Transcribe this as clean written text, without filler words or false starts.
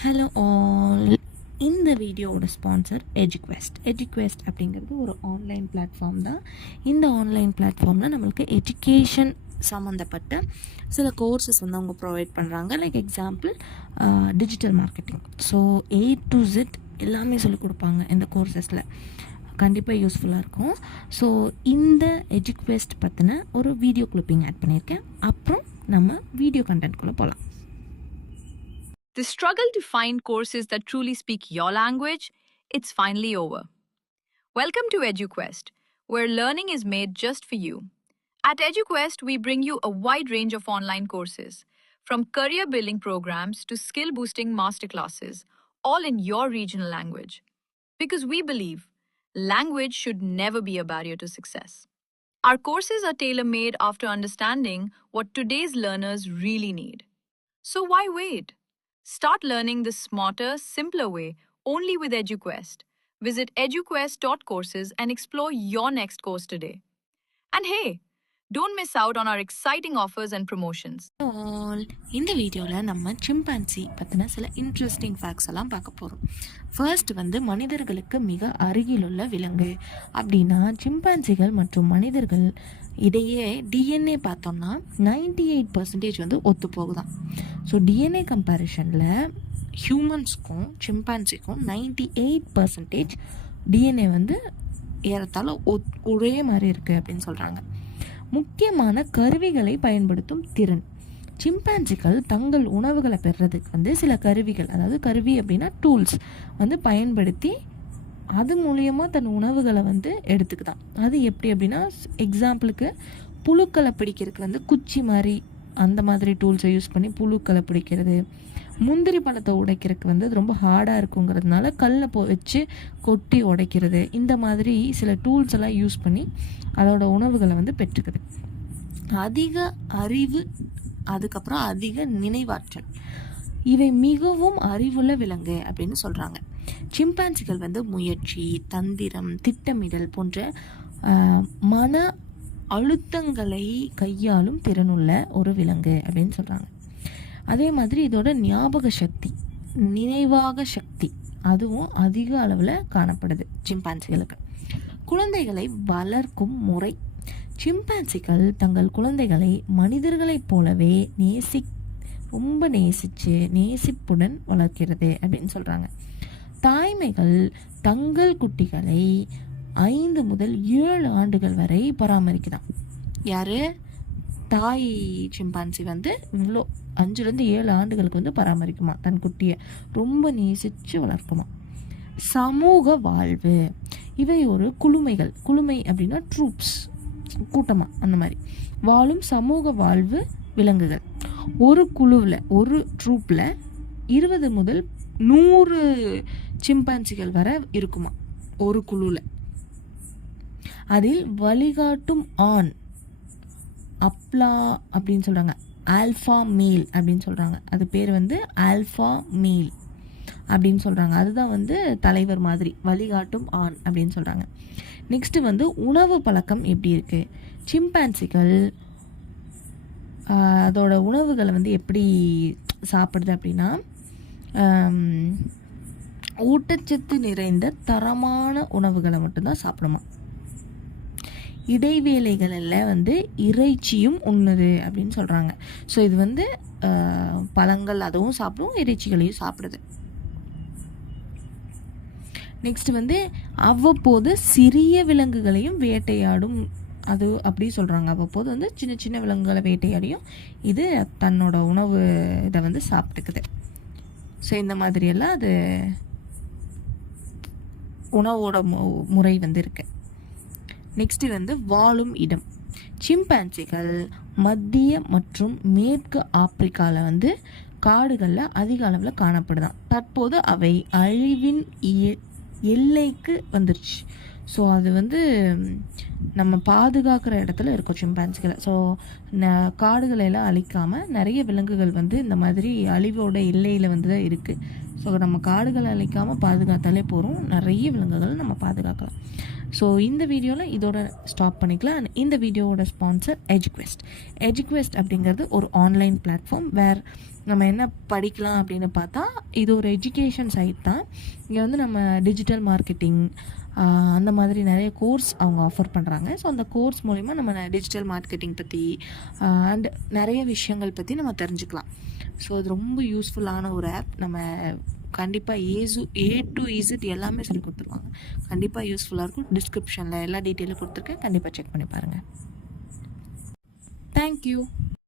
Hello all. இந்த வீடியோவோட sponsor எஜுக்வெஸ்ட் அப்படிங்கிறது ஒரு ஆன்லைன் பிளாட்ஃபார்ம் தான். இந்த ஆன்லைன் பிளாட்ஃபார்மில் நம்மளுக்கு எஜுகேஷன் சம்மந்தப்பட்ட சில கோர்சஸ் வந்து அவங்க ப்ரொவைட் பண்ணுறாங்க. Like example digital marketing. So A to Z எல்லாமே சொல்லிக் கொடுப்பாங்க இந்த கோர்சஸில். கண்டிப்பாக யூஸ்ஃபுல்லாக இருக்கும். ஸோ இந்த எஜுக்வெஸ்ட் பற்றின ஒரு வீடியோ கிளிப்பிங் ஆட் பண்ணியிருக்கேன். அப்புறம் நம்ம வீடியோ கண்டென்ட்குள்ளே போகலாம். The struggle to find courses that truly speak your language, it's finally over. Welcome to EduQuest, where learning is made just for you. At EduQuest, we bring you a wide range of online courses, from career building programs to skill boosting masterclasses, all in your regional language. Because we believe language should never be a barrier to success. Our courses are tailor made after understanding what today's learners really need. So why wait? Start learning the smarter, simpler way only with EduQuest. Visit eduquest.courses and explore your next course today. And hey, don't miss out on our exciting offers and promotions. All, இந்த வீடியோவில் நம்ம chimpanzee பற்றின சில interesting facts எல்லாம் பார்க்க போகிறோம். First வந்து மனிதர்களுக்கு மிக அருகிலுள்ள விலங்கு அப்படின்னா சிம்பான்சிகள் மற்றும் மனிதர்கள் இடையே டிஎன்ஏ பார்த்தோம்னா 98% வந்து ஒத்து போகுதான். ஸோ டிஎன்ஏ கம்பேரிஷனில் ஹியூமன்ஸ்க்கும் சிம்பான்சிக்கும் 98% டிஎன்ஏ வந்து ஏறத்தாழ ஒரே மாதிரி இருக்குது அப்படின்னு சொல்கிறாங்க. முக்கியமான கருவிகளை பயன்படுத்தும் திறன். சிம்பான்சிகள் தங்கள் உணவுகளை பெறுறதுக்கு வந்து சில கருவிகள், அதாவது கருவி அப்படின்னா டூல்ஸ் வந்து பயன்படுத்தி அது மூலியமாக தன் உணவுகளை வந்து எடுத்துக்குதான். அது எப்படி அப்படின்னா, எக்ஸாம்பிளுக்கு புழுக்களை பிடிக்கிறதுக்கு வந்து குச்சி மாதிரி அந்த மாதிரி டூல்ஸை யூஸ் பண்ணி புழுக்களை பிடிக்கிறது. முந்திரி பழத்தை உடைக்கிறதுக்கு வந்து அது ரொம்ப ஹார்டாக இருக்குங்கிறதுனால கல்லை வச்சு கொட்டி உடைக்கிறது. இந்த மாதிரி சில டூல்ஸ் எல்லாம் யூஸ் பண்ணி அதோட உணவுகளை வந்து பெற்றுக்குது. அதிக அறிவு, அதுக்கப்புறம் அதிக நினைவாற்றல், இவை மிகவும் அறிவுள்ள விலங்கு அப்படின்னு சொல்கிறாங்க. சிம்பான்சிகள் வந்து முயற்சி, தந்திரம், திட்டமிடல் போன்ற மன அழுத்தங்களை கையாளும் திறனுள்ள ஒரு விலங்கு அப்படின்னு சொல்கிறாங்க. அதே மாதிரி இதோட ஞாபக சக்தி, நினைவாக சக்தி அதுவும் அதிக அளவில் காணப்படுது சிம்பான்சிகளுக்கு. குழந்தைகளை வளர்க்கும் முறை. சிம்பான்சிகள் தங்கள் குழந்தைகளை மனிதர்களைப் போலவே ரொம்ப நேசிப்புடன் வளர்க்கிறது அப்படின்னு சொல்கிறாங்க. தாய்மைகள் தங்கள் குட்டிகளை 5 முதல் 7 ஆண்டுகள் வரை பராமரிக்குதான். யாரு? தாய் சிம்பான்சி வந்து இவ்வளோ 5-7 ஆண்டுகளுக்கு வந்து பராமரிக்குமா தன் குட்டியை, ரொம்ப நேசித்து வளர்க்குமா. சமூக வாழ்வு. இவை ஒரு குழுமை அப்படின்னா ட்ரூப்ஸ், கூட்டமாக அந்த மாதிரி வாழும் சமூக வாழ்வு விலங்குகள். ஒரு குழுவில், ஒரு ட்ரூப்பில் 20 முதல் 100 சிம்பான்சிகள் வரை இருக்குமா ஒரு குழுவில். அதில் வழிகாட்டும் ஆண் அப்லா அப்படின்னு சொல்கிறாங்க, ஆல்ஃபா மேல் அப்படின்னு சொல்கிறாங்க. அது பேர் வந்து ஆல்ஃபா மேல் அப்படின்னு சொல்கிறாங்க. அதுதான் வந்து தலைவர் மாதிரி, வழிகாட்டும் ஆண் அப்படின்னு சொல்கிறாங்க. நெக்ஸ்ட்டு வந்து உணவு பழக்கம் எப்படி இருக்குது. சிம்பான்சிகள் அதோட உணவுகளை வந்து எப்படி சாப்பிடுது அப்படின்னா, ஊட்டச்சத்து நிறைந்த தரமான உணவுகளை மட்டும்தான் சாப்பிடுமா. இடைவேளைகளில் வந்து இறைச்சியும் உண்ணுது அப்படின்னு சொல்கிறாங்க. ஸோ இது வந்து பழங்கள் அதுவும் சாப்பிடும், இறைச்சிகளையும் சாப்பிடுது. நெக்ஸ்ட் வந்து அவ்வப்போது சிறிய விலங்குகளையும் வேட்டையாடும், அது அப்படி சொல்கிறாங்க. அவ்வப்போது வந்து சின்ன சின்ன விலங்குகளை வேட்டையாடியும் இது தன்னோட உணவு இதை வந்து சாப்பிட்டுக்குது. ஸோ இந்த மாதிரியெல்லாம் அது உணவோட முறை வந்து இருக்கு. நெக்ஸ்ட்டு வந்து வாழும் இடம். சிம்பான்சிகள் மத்திய மற்றும் மேற்கு ஆப்பிரிக்காவில் வந்து காடுகளில் அதிக அளவில் காணப்படுதான். தற்போது அவை அழிவின் எல்லைக்கு வந்துருச்சு. ஸோ அது வந்து நம்ம பாதுகாக்கிற இடத்துல இருக்கும் சிம்பான்சிகளை. ஸோ காடுகளை எல்லாம் அழிக்காமல் நிறைய விலங்குகள் வந்து இந்த மாதிரி அழிவோட எல்லையில் வந்து தான் இருக்குது. ஸோ நம்ம காடுகளை அழிக்காமல் பாதுகாத்தாலே போகிறோம், நிறைய விலங்குகள் நம்ம பாதுகாக்கலாம். ஸோ இந்த வீடியோவில் இதோட ஸ்டாப் பண்ணிக்கலாம். And இந்த வீடியோவோட ஸ்பான்சர் எஜுக்வெஸ்ட். எஜுக்வெஸ்ட் அப்படிங்கிறது ஒரு ஆன்லைன் பிளாட்ஃபார்ம். வேர் நம்ம என்ன படிக்கலாம் அப்படின்னு பார்த்தா, இது ஒரு எஜுகேஷன் சைட் தான். இங்கே வந்து நம்ம டிஜிட்டல் மார்க்கெட்டிங் அந்த மாதிரி நிறைய கோர்ஸ் அவங்க ஆஃபர் பண்ணுறாங்க. ஸோ அந்த கோர்ஸ் மூலிமா நம்ம டிஜிட்டல் மார்க்கெட்டிங் பற்றி அண்ட் நிறைய விஷயங்கள் பற்றி நம்ம தெரிஞ்சுக்கலாம். ஸோ அது ரொம்ப யூஸ்ஃபுல்லான ஒரு ஆப். நம்ம கண்டிப்பாக A to Z எல்லாமே சொல்லி கொடுத்துருவாங்க. கண்டிப்பாக யூஸ்ஃபுல்லாக இருக்கும். டிஸ்கிரிப்ஷனில் எல்லா டீட்டெயிலும் கொடுத்துருக்கேன், கண்டிப்பாக செக் பண்ணி பாருங்கள். தேங்க்யூ.